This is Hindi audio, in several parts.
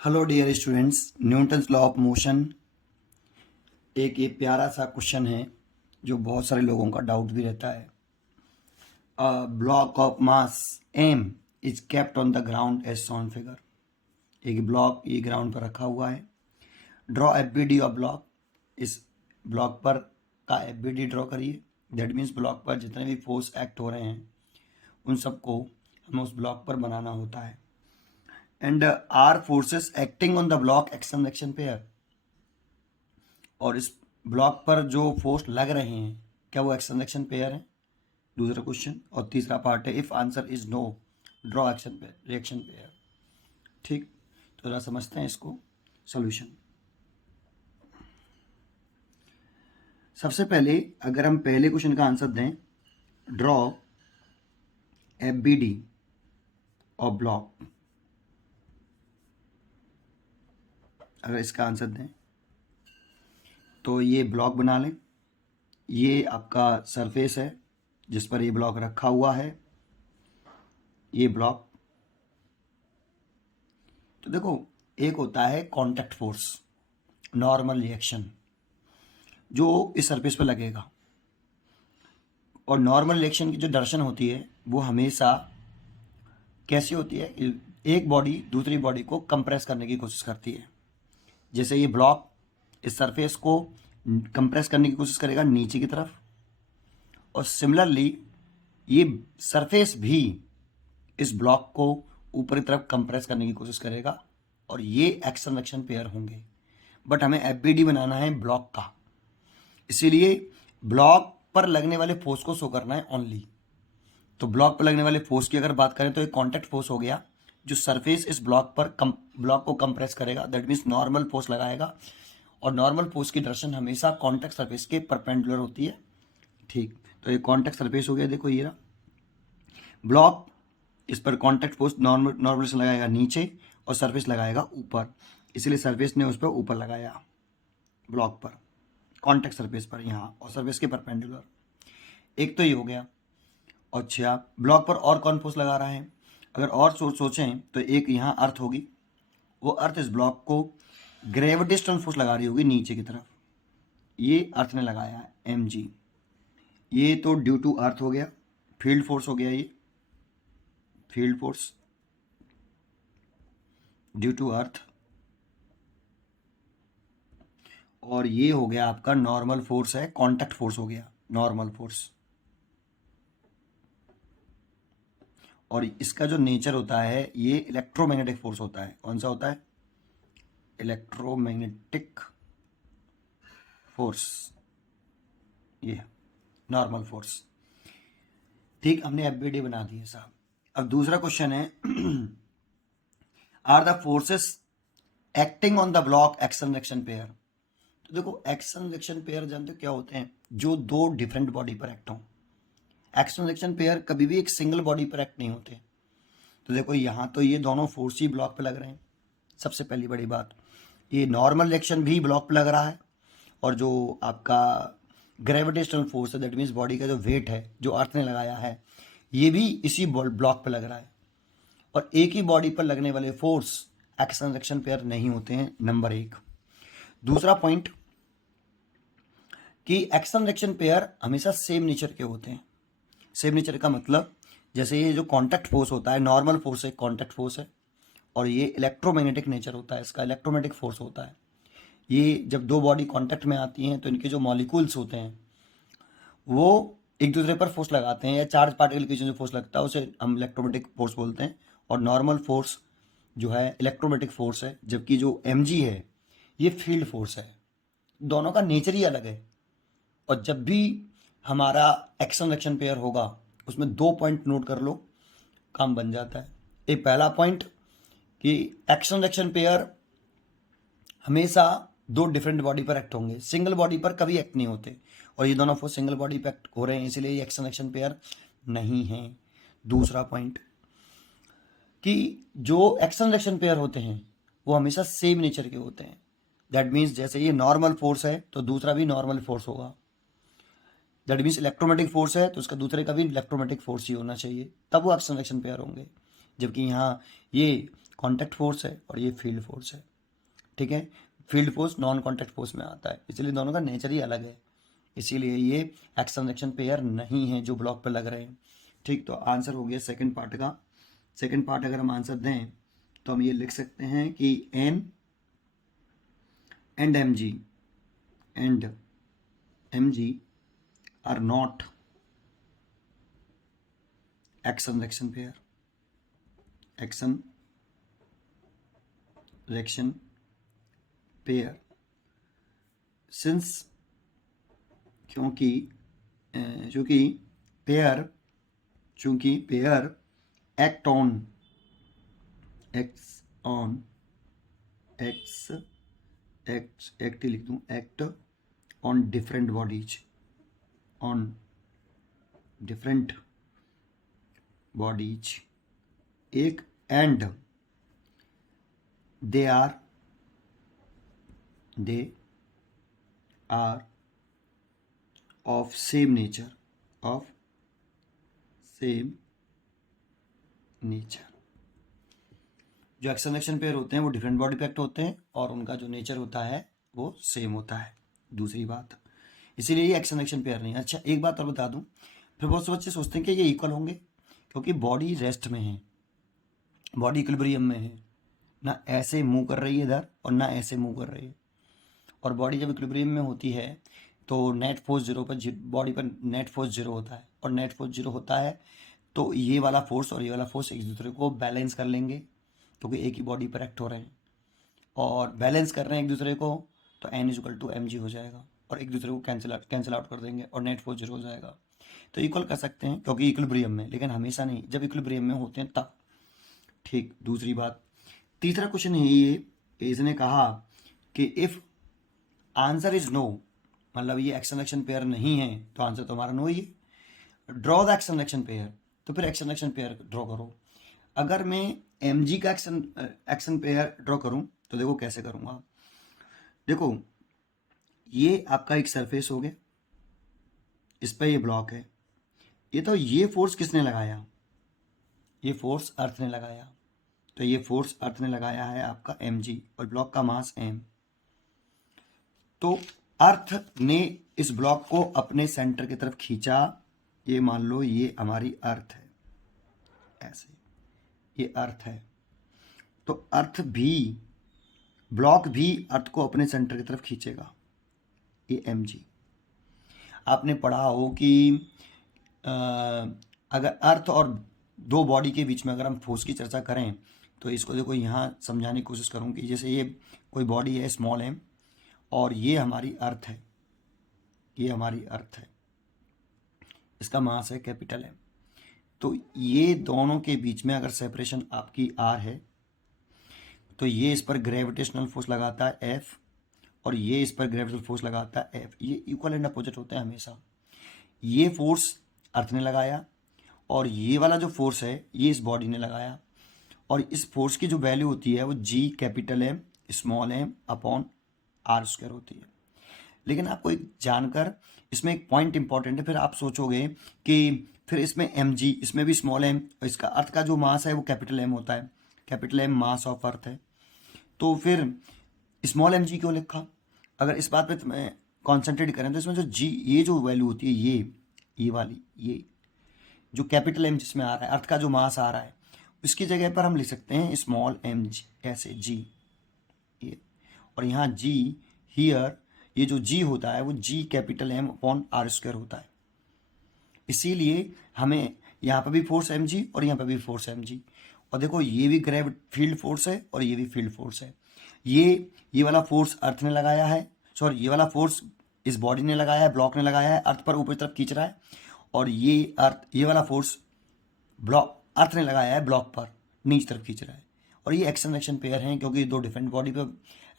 Hello dear students, Newton's law of motion एक ये प्यारा सा क्वेश्चन है जो बहुत सारे लोगों का डाउट भी रहता है। A block of mass M is kept on the ground as shown figure. एक ब्लॉक ये ग्राउंड पर रखा हुआ है। Draw FBD of block. इस ब्लॉक पर का एफबीडी ड्रॉ करिए। दैट मीन्स ब्लॉक पर जितने भी फोर्स एक्ट हो रहे हैं उन सबको हमें उस ब्लॉक पर बनाना होता है। And are forces acting on the block action reaction pair. और इस ब्लॉक पर जो फोर्स लग रहे हैं क्या वो एक्शन रिएक्शन पेयर है? दूसरा क्वेश्चन। और तीसरा पार्ट है if answer is no draw action pair reaction pair. ठीक, तो जरा समझते हैं इसको सॉल्यूशन। सबसे पहले अगर हम पहले क्वेश्चन का आंसर दें, ड्रॉ एफ बी डी और ब्लॉक, अगर इसका आंसर दें तो ये ब्लॉक बना लें। ये आपका सरफेस है जिस पर ये ब्लॉक रखा हुआ है, ये ब्लॉक। तो देखो, एक होता है कांटेक्ट फोर्स, नॉर्मल रिएक्शन जो इस सरफेस पर लगेगा। और नॉर्मल रिएक्शन की जो डायरेक्शन होती है वो हमेशा कैसी होती है? एक बॉडी दूसरी बॉडी को कंप्रेस करने की कोशिश करती है। जैसे ये ब्लॉक इस सरफेस को कंप्रेस करने की कोशिश करेगा नीचे की तरफ, और सिमिलरली ये सरफेस भी इस ब्लॉक को ऊपर की तरफ कंप्रेस करने की कोशिश करेगा, और ये एक्शन रिएक्शन पेयर होंगे। बट हमें एफबीडी बनाना है ब्लॉक का, इसीलिए ब्लॉक पर लगने वाले फोर्स को शो करना है ओनली। तो ब्लॉक पर लगने वाले फोर्स की अगर बात करें तो एक कांटेक्ट फोर्स हो गया जो सरफेस इस ब्लॉक पर ब्लॉक को कंप्रेस करेगा, दैट मीन्स नॉर्मल फोर्स लगाएगा। और नॉर्मल फोर्स की डायरेक्शन हमेशा कांटेक्ट सरफेस के परपेंडिकुलर होती है। ठीक, तो ये कांटेक्ट सरफेस हो गया। देखो ये रहा ब्लॉक, इस पर कांटेक्ट फोर्स नॉर्मल से लगाएगा नीचे और सरफेस लगाएगा ऊपर, इसलिए सरफेस ने उस पर ऊपर लगाया ब्लॉक पर, कांटेक्ट सरफेस पर यहाँ, और सरफेस के परपेंडिकुलर। एक तो ये हो गया। अच्छा, ब्लॉक पर और कौन फोर्स लगा रहा है? अगर और सोचें तो एक यहाँ अर्थ होगी, वो अर्थ इस ब्लॉक को ग्रेविटेशनल फोर्स लगा रही होगी नीचे की तरफ, ये अर्थ ने लगाया एम जी। ये तो ड्यू टू अर्थ हो गया, फील्ड फोर्स हो गया, ये field force due to earth. और ये हो गया आपका नॉर्मल फोर्स है, कांटेक्ट फोर्स हो गया नॉर्मल फोर्स। और इसका जो नेचर होता है ये इलेक्ट्रोमैग्नेटिक फोर्स होता है। कौन सा होता है? इलेक्ट्रोमैग्नेटिक फोर्स, ये नॉर्मल फोर्स। ठीक, हमने एफबीडी बना दी है साहब। अब दूसरा क्वेश्चन है are the forces acting on the block action reaction pair. तो देखो, एक्शन रिएक्शन पेयर जानते हो क्या होते हैं? जो दो डिफरेंट बॉडी पर एक्ट हों। एक्शन रिएक्शन पेयर कभी भी एक सिंगल बॉडी पर एक्ट नहीं होते। तो देखो यहाँ तो ये दोनों फोर्स ही ब्लॉक पे लग रहे हैं। सबसे पहली बड़ी बात, ये नॉर्मल रिएक्शन भी ब्लॉक पे लग रहा है, और जो आपका ग्रेविटेशनल फोर्स है, दैट मीन्स बॉडी का जो वेट है जो अर्थ ने लगाया है, ये भी इसी ब्लॉक पे लग रहा है। और एक ही बॉडी पर लगने वाले फोर्स एक्शन रिएक्शन पेयर नहीं होते हैं, नंबर एक। दूसरा पॉइंट कि एक्शन रिएक्शन पेयर हमेशा सेम नेचर के होते हैं। सेम नेचर का मतलब, जैसे ये जो कांटेक्ट फोर्स होता है, नॉर्मल फोर्स एक कांटेक्ट फोर्स है, और ये इलेक्ट्रोमैग्नेटिक नेचर होता है, इसका इलेक्ट्रोमैग्नेटिक फोर्स होता है। ये जब दो बॉडी कांटेक्ट में आती हैं तो इनके जो मॉलिक्यूल्स होते हैं वो एक दूसरे पर फोर्स लगाते हैं, या चार्ज पार्टिकल के जो फोर्स लगता है उसे हम इलेक्ट्रोमैग्नेटिक फोर्स बोलते हैं। और नॉर्मल फोर्स जो है इलेक्ट्रोमैग्नेटिक फोर्स है, जबकि जो एम है ये फील्ड फोर्स है। दोनों का नेचर ही अलग है। और जब भी हमारा एक्शन रिएक्शन पेयर होगा उसमें दो पॉइंट नोट कर लो, काम बन जाता है। एक पहला पॉइंट कि एक्शन रिएक्शन पेयर हमेशा दो डिफरेंट बॉडी पर एक्ट होंगे, सिंगल बॉडी पर कभी एक्ट नहीं होते। और ये दोनों फोर्स सिंगल बॉडी पर एक्ट हो रहे हैं, इसीलिए ये एक्शन रिएक्शन पेयर नहीं है। दूसरा पॉइंट कि जो एक्शन रिएक्शन पेयर होते हैं वो हमेशा सेम नेचर के होते हैं। दैट मीन्स जैसे ये नॉर्मल फोर्स है तो दूसरा भी नॉर्मल फोर्स होगा। दैट मीन्स इलेक्ट्रोमैटिक फोर्स है तो उसका दूसरे का भी इलेक्ट्रोमैटिक फोर्स ही होना चाहिए, तब वो एक्शन रिएक्शन पेयर होंगे। जबकि यहाँ ये कॉन्टैक्ट फोर्स है और ये फील्ड फोर्स है, ठीक है। Field force non contact force में आता है, इसलिए दोनों का नेचर ही अलग है, इसीलिए ये एक्शन रिएक्शन पेयर नहीं है जो ब्लॉक पर लग रहे हैं, ठीक। तो आंसर हो गया सेकंड पार्ट का। सेकंड पार्ट अगर हम आंसर दें तो हम ये लिख सकते हैं कि N and M G are not action reaction pair, action reaction pair, since चूंकि पेयर एक्ट लिख दूं, एक्ट ऑन डिफरेंट बॉडीज, एक and they are of same nature, जो एक्शन रिएक्शन पेयर होते हैं वो डिफरेंट बॉडी पे एक्ट होते हैं और उनका जो नेचर होता है वो सेम होता है, दूसरी बात, इसीलिए ये एक्शन रिएक्शन पेयर नहीं है। अच्छा एक बात और बता दूं, फिर बहुत से बच्चे सोचते हैं कि ये इक्वल होंगे, क्योंकि बॉडी रेस्ट में है, बॉडी इक्विलिब्रियम में है, ना ऐसे मूव कर रही है इधर और ना ऐसे मूव कर रही है, और बॉडी जब इक्विलिब्रियम में होती है तो नेट फोर्स जीरो पर, बॉडी पर नेट फोर्स जीरो होता है, और नेट फोर्स जीरो होता है तो ये वाला फोर्स और ये वाला फोर्स एक दूसरे को बैलेंस कर लेंगे, क्योंकि एक ही बॉडी पर एक्ट हो रहे हैं और बैलेंस कर रहे हैं एक दूसरे को, तो N is equal to M G हो जाएगा और एक दूसरे को कैंसिल आउट कर देंगे और नेट फोर्स जीरो हो जाएगा। तो इक्वल कर सकते हैं क्योंकि इक्विलिब्रियम में, लेकिन हमेशा नहीं, जब इक्विलिब्रियम में होते हैं तब, ठीक। दूसरी बात, तीसरा क्वेश्चन है ये, इसने कहा कि इफ आंसर इज नो, मतलब ये एक्शन रिएक्शन पेयर नहीं है, तो आंसर तो हमारा नो ही है। Draw the action reaction pair, तो फिर एक्शन रिएक्शन पेयर ड्रॉ करो। अगर मैं एम जी का एक्शन पेयर ड्रॉ करूं तो देखो कैसे करूंगा। देखो ये आपका एक सरफेस हो गया, इस पर ये ब्लॉक है, ये फोर्स किसने लगाया, ये फोर्स अर्थ ने लगाया, तो ये फोर्स अर्थ ने लगाया है आपका एम जी और ब्लॉक का मास एम। तो अर्थ ने इस ब्लॉक को अपने सेंटर की तरफ खींचा, ये मान लो ये हमारी अर्थ है, ऐसे ये अर्थ है, तो ब्लॉक भी अर्थ को अपने सेंटर की तरफ खींचेगा, ये एम जी। आपने पढ़ा हो कि अगर अर्थ और दो बॉडी के बीच में अगर हम फोर्स की चर्चा करें तो इसको देखो यहाँ समझाने की कोशिश करूँ कि जैसे ये कोई बॉडी है स्मॉल एम और ये हमारी अर्थ है, इसका मास है कैपिटल एम, तो ये दोनों के बीच में अगर सेपरेशन आपकी आर है तो ये इस पर ग्रेविटेशनल फोर्स लगाता है एफ और ये इस पर ग्रेविटेशनल फोर्स लगाता है एफ, ये इक्वल एंड अपोजिट होते हैं हमेशा। ये फोर्स अर्थ ने लगाया और ये वाला जो फोर्स है ये इस बॉडी ने लगाया, और इस फोर्स की जो वैल्यू होती है वो G capital M small M upon R square होती है। लेकिन आपको एक जानकर इसमें एक पॉइंट इंपॉर्टेंट है, फिर आप सोचोगे कि फिर इसमें एम जी, इसमें भी स्मॉल एम, इसका अर्थ का जो मास है वो कैपिटल एम होता है, capital M mass of earth है, तो फिर स्मॉल एम जी क्यों लिखा। अगर इस बात पे तुम्हें कॉन्सेंट्रेट करें तो इसमें जो जी, ये जो वैल्यू होती है ये वाली, ये जो कैपिटल एम जिसमें आ रहा है, अर्थ का जो मास आ रहा है, उसकी जगह पर हम लिख सकते हैं स्मॉल एम जी, ऐसे जी ये, और यहाँ जी हियर, ये जो जी होता है वो G capital M upon R square होता है, इसीलिए हमें यहाँ पर भी फोर्स एम जी और यहाँ पर भी फोर्स एम जी, और देखो ये भी फील्ड फोर्स है और ये भी फील्ड फोर्स है। ये वाला फोर्स अर्थ ने लगाया है, सॉरी ये वाला फोर्स इस बॉडी ने लगाया है, ब्लॉक ने लगाया है, अर्थ पर ऊपर तरफ खींच रहा है, और ये वाला फोर्स अर्थ ने लगाया है, ब्लॉक पर नीचे तरफ खींच रहा है, और ये एक्शन रिएक्शन पेयर हैं क्योंकि दो डिफरेंट बॉडी पे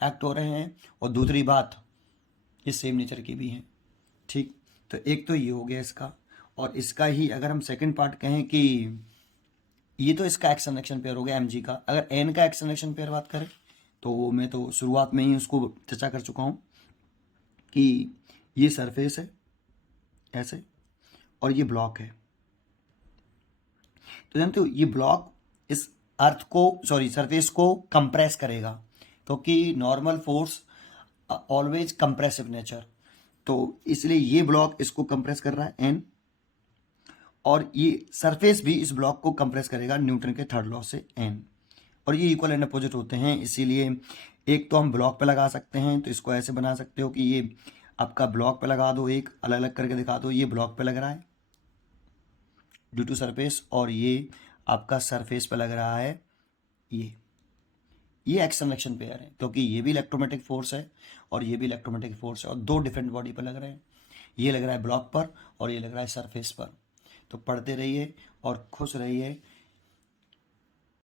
एक्ट हो रहे हैं, और दूसरी बात ये सेम नेचर की भी हैं, ठीक। तो एक तो ये हो गया इसका, और इसका ही अगर हम सेकंड पार्ट कहें कि ये तो इसका एक्शन रिएक्शन पेयर हो गया एम का। अगर एन का एक्शन रिएक्शन पेयर बात करें तो मैं तो शुरुआत में ही उसको चर्चा कर चुका हूँ कि ये सरफेस है ऐसे और ये ब्लॉक है, तो जानते हो ये ब्लॉक इस अर्थ को सरफेस को कंप्रेस करेगा, क्योंकि normal force always compressive nature, तो इसलिए ये ब्लॉक इसको कंप्रेस कर रहा है एन, और ये सरफेस भी इस ब्लॉक को कंप्रेस करेगा न्यूटन के थर्ड लॉ से एन, और ये इक्वल एंड अपोजिट होते हैं। इसीलिए एक तो हम ब्लॉक पे लगा सकते हैं, तो इसको ऐसे बना सकते हो कि ये आपका ब्लॉक पे लगा दो, एक अलग अलग करके दिखा दो, ये ब्लॉक पे लग रहा है ड्यू टू सरफेस, और ये आपका सरफेस पे लग रहा है ये एक्शन रिएक्शन पेयर है, क्योंकि ये भी इलेक्ट्रोमैटिक फोर्स है और ये भी इलेक्ट्रोमैटिक फोर्स है, और दो डिफरेंट बॉडी पर लग रहे हैं, ये लग रहा है ब्लॉक पर और ये लग रहा है सरफेस पर। तो पढ़ते रहिए और खुश रहिए।